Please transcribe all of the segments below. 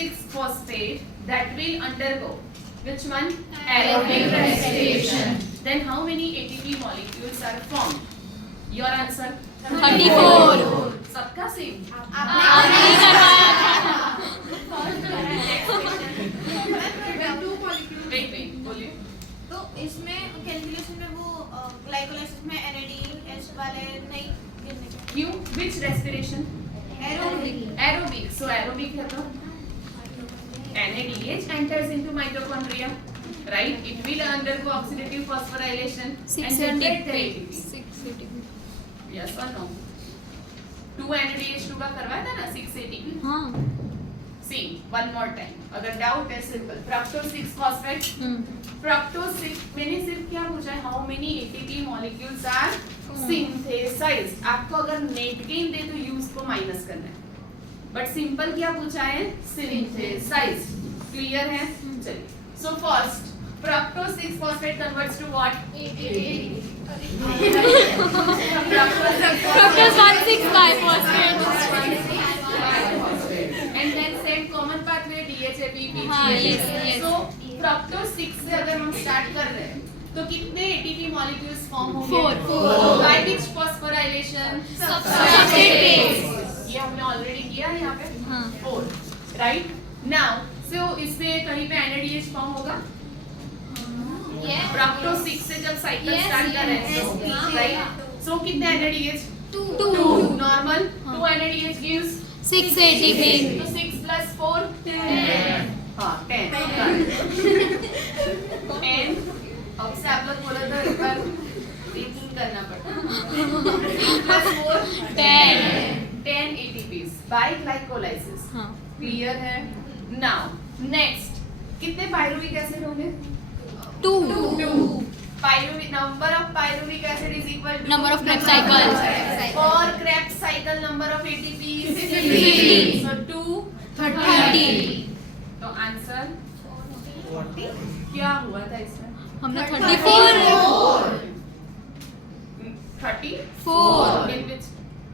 6-phosphate that will undergo which one? Aerobic respiration. Then how many ATP molecules are formed? Your answer? 34. सबका same? आपने करवाया था। Wait बोलिए। तो इसमें कैलकुलेशन में वो ग्लाइकोलाइसिस में NADH वाले नहीं गिनने के। क्यों? Which respiration? Aerobic. Aerobic. So aerobic है तो NADH enters into mitochondria, right? It will undergo oxidative phosphorylation and generate the ATP. Yes or no? 2 NADH2 का करवाया था ना 6 ATP. हाँ। See, one more time. अगर डाउट है सिंपल. Fructose 6-phosphate. Fructose 6 मैंने सिर्फ क्या पूछा है? How many ATP molecules are synthesized? आपको अगर net gain दे तो use को माइनस करना है. बट सिंपल क्या पूछा है? synthesized. क्लियर है? चलिए. So first, fructose 6-phosphate converts to what? Fructose 1,6-biphosphate. And then same common pathway DHAP, PGA. हाँ, yes. So fructose 6 से अगर हम स्टार्ट कर रहे हैं तो कितने ATP molecules फॉर्म होंगे? 4. By which phosphorylation? Substrate. ये हमने ऑलरेडी किया है यहाँ पे. हाँ. 4. राइट? नाउ सो इसमें कहीं पे NADH फॉर्म होगा? फ्रक्टोज 6 से जब साइकिल स्टार्ट कर रहे हैं तो राइट? सो कितने NADH? 2. Normal 2 NADH gives 6 ATP. तो 6 plus 4 10. हाँ 10. 10. अब से आप लोग बोलो तो एक बार रीथिंक करना पड़ता. 6 plus 4 10 ATPs by glycolysis. हाँ. क्लियर है? नाउ नेक्स्ट कितने पायरुविक एसिड होंगे? 2. Pyruvic number of pyruvic acid is equal to Number of Krebs cycle. For Krebs cycle number of ATP is 50. So 2 30. तो आंसर 40. क्या हुआ था इसमें? हमने 34. 34 in which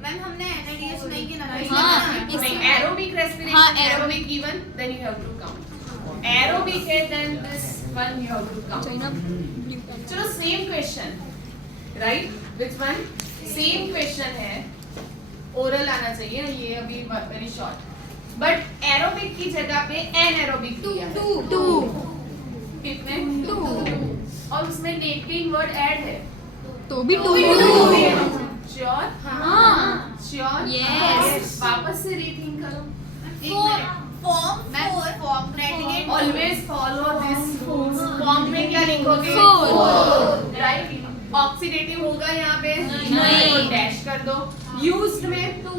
मैम हमने NADH नहीं गिना था। हाँ, नहीं aerobic respiration. हाँ, aerobic even then you have to count. Aerobic है then this one you have to count. चलो same question right? Which one? Same question है. ओरल आना चाहिए ये अभी वेरी शॉर्ट. बट एरोबिक की जगह पे एनएरोबिक दिया है. 2. कितने? 2. और उसमें नेटिंग वर्ड ऐड है तो भी 2. श्योर? हाँ. श्योर? Yes. वापस से रीथिंक करो. Form gradient always follow this rules. Form में क्या लिखोगे? 4. राइट? ऑक्सीडेटिव होगा यहाँ पे? नहीं. तो डैश कर दो. यूज्ड में 2.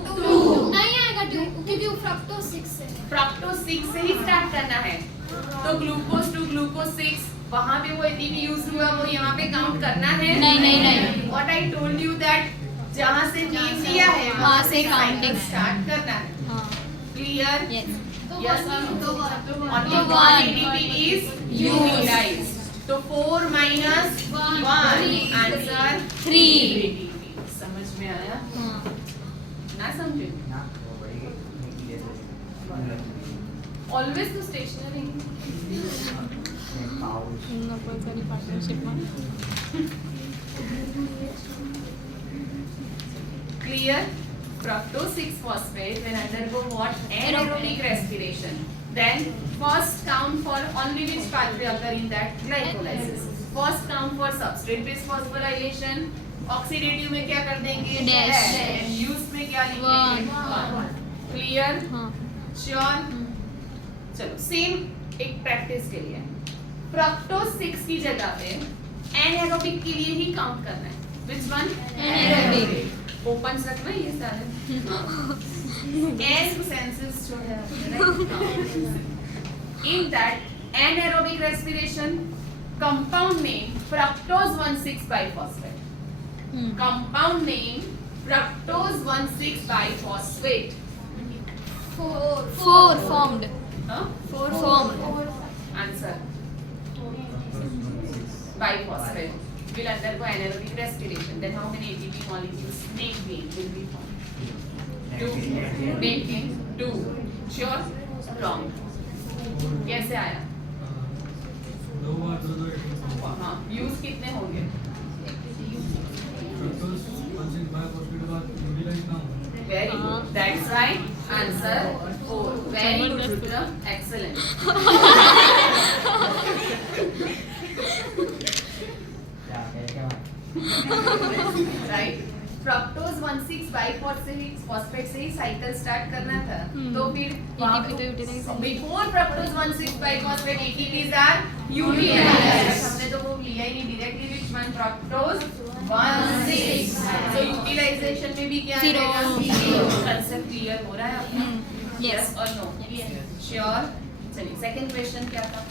नहीं आएगा क्योंकि फ्रक्टोज 6 से फ्रक्टोज 6 से ही स्टार्ट करना है. तो ग्लूकोज टू ग्लूकोज 6 वहाँ पे वो एटीपी यूज हुआ वो यहाँ पे काउंट करना है? नहीं. What I told you that जहाँ से नेम दिया है वहाँ से counting स्टार्ट करना है. हाँ. Clear? Yes. Yes or no? Only तो one one. ATP is Used. utilized. तो 4 minus 1 आंसर 3. ATP. समझ में आया? हाँ. ना समझे? Always तो stationary. Clear? Fructose 6-phosphate when undergo what? Anaerobic respiration. Then first count for only which pathway occur in that? Glycolysis. First count for substrate-based phosphorylation. Oxidative में क्या कर देंगे? Dash. And use में क्या लिखेंगे? 1. Clear? हाँ. Sure? चलो same एक प्रैक्टिस के लिए. फ्रक्टोज 6 की जगह पे एनारोबिक के लिए ही काउंट करना है. Which one? Anaerobic. ओपन रखना ये सारे. एन सेंसेस जो है in that anaerobic respiration compound name fructose 1,6-biphosphate. Compound name fructose 1,6-biphosphate. 4 formed. 4 formed. Answer. Biphosphate will undergo anaerobic respiration. Then how many ATP molecules net gain will be formed? 2. Net gain 2. Sure? Wrong. कैसे आया? हाँ, use कितने होंगे? Very good. That's right. Answer 4. Very good, Rudra. Excellent. Right. Fructose 1,6 biphosphate से ही cycle start करना था, तो फिर before fructose 1,6 biphosphate ATPs are utilized. हमने तो वो लिया ही नहीं डायरेक्टली, व्हिच वन? फ्रक्टोज 1,6। तो यूटिलाइजेशन में भी क्या Zero. आएगा? कंसेप्ट क्लियर हो रहा है आपका? Yes. और नो? श्योर। चलिए सेकंड क्वेश्चन क्या था?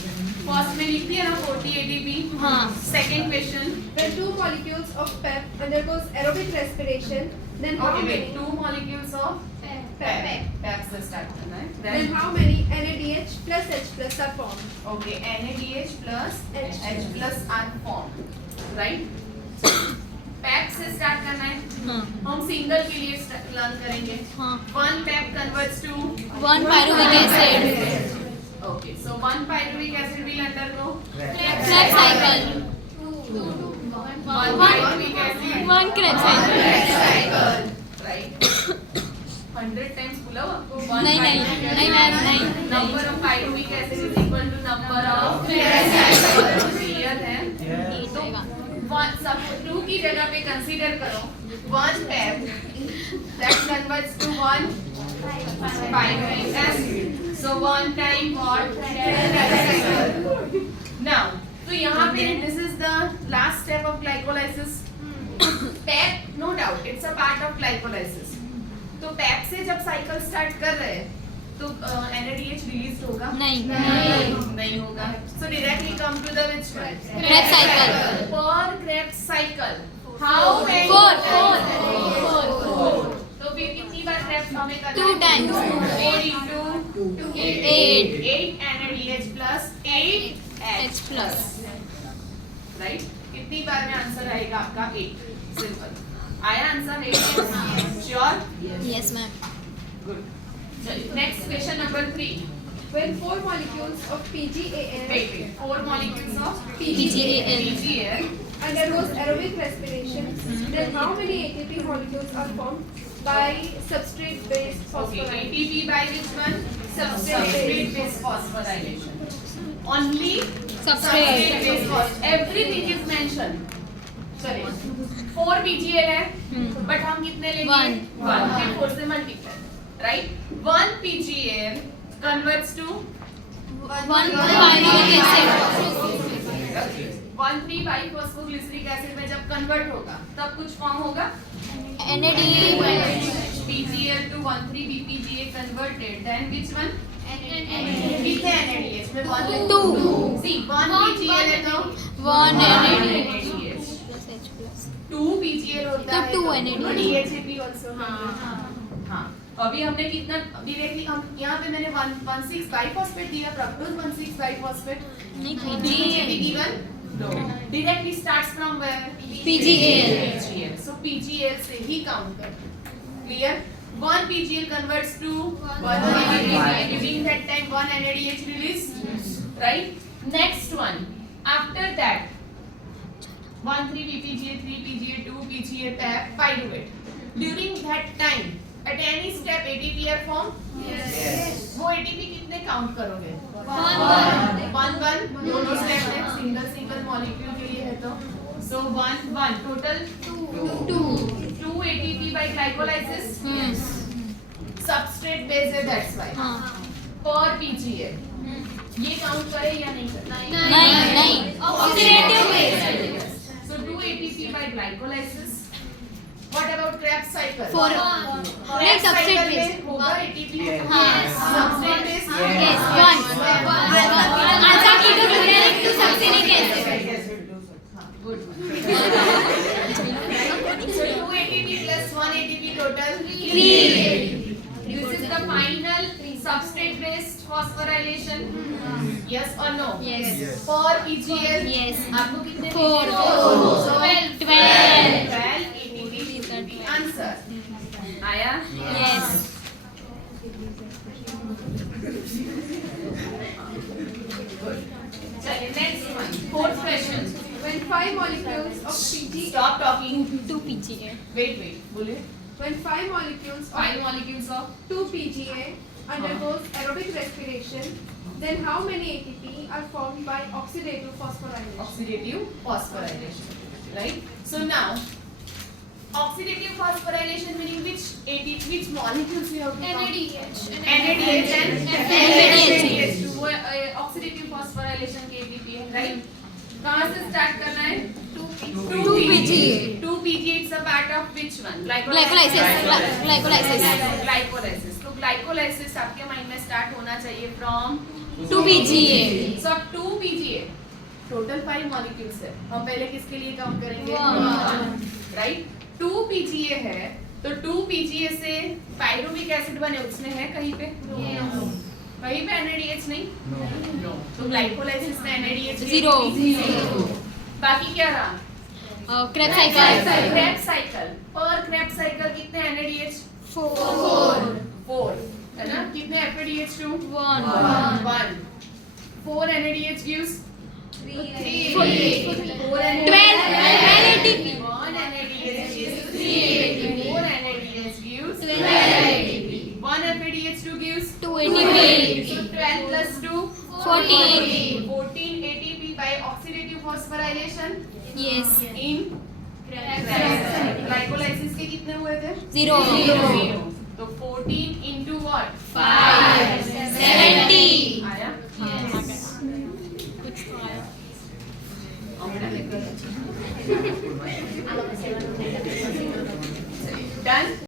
फर्स्ट में लिख दिया ना 40 एटीपी। हाँ। Second question, When two molecules of PEP undergoes aerobic respiration, then how okay wait, many? 2 molecules of PEP से start करना है। Then Then how many NADH plus H plus are formed? okay, NADH plus H. H plus are formed, right? PEP से start करना है। हाँ हम single के लिए लर्न करेंगे। हाँ 1 PEP converts to 1 pyruvic acid okay, so 1 pyruvic acid will undergo Krebs cycle 1 pyruvic acid 1 Krebs cycle cycle, right? 100 times बोला आपको? नहीं मैम नहीं Number of pyruvic acid is equal to number of Krebs cycle. Clear है? तो one सब 2 की जगह पे कंसीडर करो 1 PEP that converts to 1 pyruvic acid. So 1 time what? Krebs cycle. Now, तो यहाँ पे this is the last step of glycolysis. PEP, no doubt, it's a part of glycolysis. तो PEP से जब साइकिल स्टार्ट कर रहे हैं तो NADH रिलीज होगा? नहीं होगा। So directly come to the which one? Krebs cycle. Per Krebs cycle. How many? 4 तो फिर कितनी बार Krebs हमें करना 2 times 8 into 8 8 NADH plus 8 H plus right? कितनी बार में आंसर आएगा आपका 8? सिंपल। आया answer 8? Sure? yes ma'am good. चलिए next question number 3। When 4 molecules of PGAN wait 4 molecules of PGAN. PGAN undergoes aerobic respiration, then how many ATP molecules are formed by substrate-based okay, phosphorylation? ATP by which one? Substrate based phosphorylation. Only substrate based phosphorylation. Everything is mentioned. चलिए 4 PGAN है but हम कितने लेंगे? 1 फिर 4 से multiply, right? 1 PGAN converts to 1 pyruvic acid 1,3-biphosphoglyceric acid में जब convert होगा तब कुछ फॉर्म होगा? NADH PGL to 1,3-BPGA converted, then which one? कितने NADH में? 1 2 see 1 PGL है तो 1 NADH NADH plus H plus 2 PGL होता है तो 2 NADH. DHAP also हाँ अभी हमने कितना डायरेक्टली हम यहाँ पे मैंने 1,6 बाइफॉस्फेट दिया, फ्रक्टोज 1,6 बाइफॉस्फेट नहीं DHAP given no directly starts from where? PGAL. So PGL से ही काउंट कर। Clear? 1 PGL converts to 1 NADH. During that time 1 NADH release, right? Next one. After that 1,3-BPGA, 3-PGA, 2-PGA, PEP, pyruvate. During that time at any step ATP are formed? Yes. वो ATP कितने count करोगे? 1 दोनों step में single molecule के लिए है तो so 1 total 2 ATP by glycolysis substrate base है that's why हाँ per PGA ये काउंट करें या नहीं करें? नहीं oxidative base so 2 ATP by glycolysis. What about Krebs cycle? 4 नहीं Krebs substrate cycle base में होगा ATP? हाँ Substrate base? yes 1 alpha ketoglutarate to succinic acid Good. So 2 ATP plus 1 ATP total 3 This is the final substrate based phosphorylation. Yes or no? yes For PGL. yes आपको कितने 4 So 12 12 ATP. Answer. आया? yes PGA. Wait, बोलिए. When 5 molecules of 5 molecules of 2 PGA undergoes aerobic respiration, then how many ATP are formed by oxidative phosphorylation? oxidative phosphorylation, right? So now, oxidative phosphorylation meaning which molecules we have to count? NADH. NADH and NADH. वो oxidative phosphorylation के ATP है, right? कहाँ से start करना है? 2 PGA. 2 PGA is a part of which one? Glycolysis. Glycolysis. तो glycolysis आपके mind में स्टार्ट होना चाहिए from 2 PGA. So अब 2 PGA टोटल 5 मॉलिक्यूल्स है. हम पहले किसके लिए काउंट करेंगे? राइट. 2 PGA है तो 2 PGA से पायरुविक एसिड बने उसमें है कहीं पे? कहीं पे NADH नहीं? नो. तो ग्लाइकोलाइसिस में NADH Zero. बाकी क्या रहा? Krebs cycle. Krebs cycle. पर Krebs cycle कितने NADH? 4 है ना? कितने FADH2? 1. 4 NADH gives 3 ATP. 4 12 ATP. 1 NADH gives 3 ATP. 4 NADH gives 12 ATP. 1 FADH2 gives 2 ATP. So 12 plus 2 14. 14 ATP by oxidative phosphorylation Yes. in glycolysis के कितने हुए थे? 0. तो 14 into what? 5.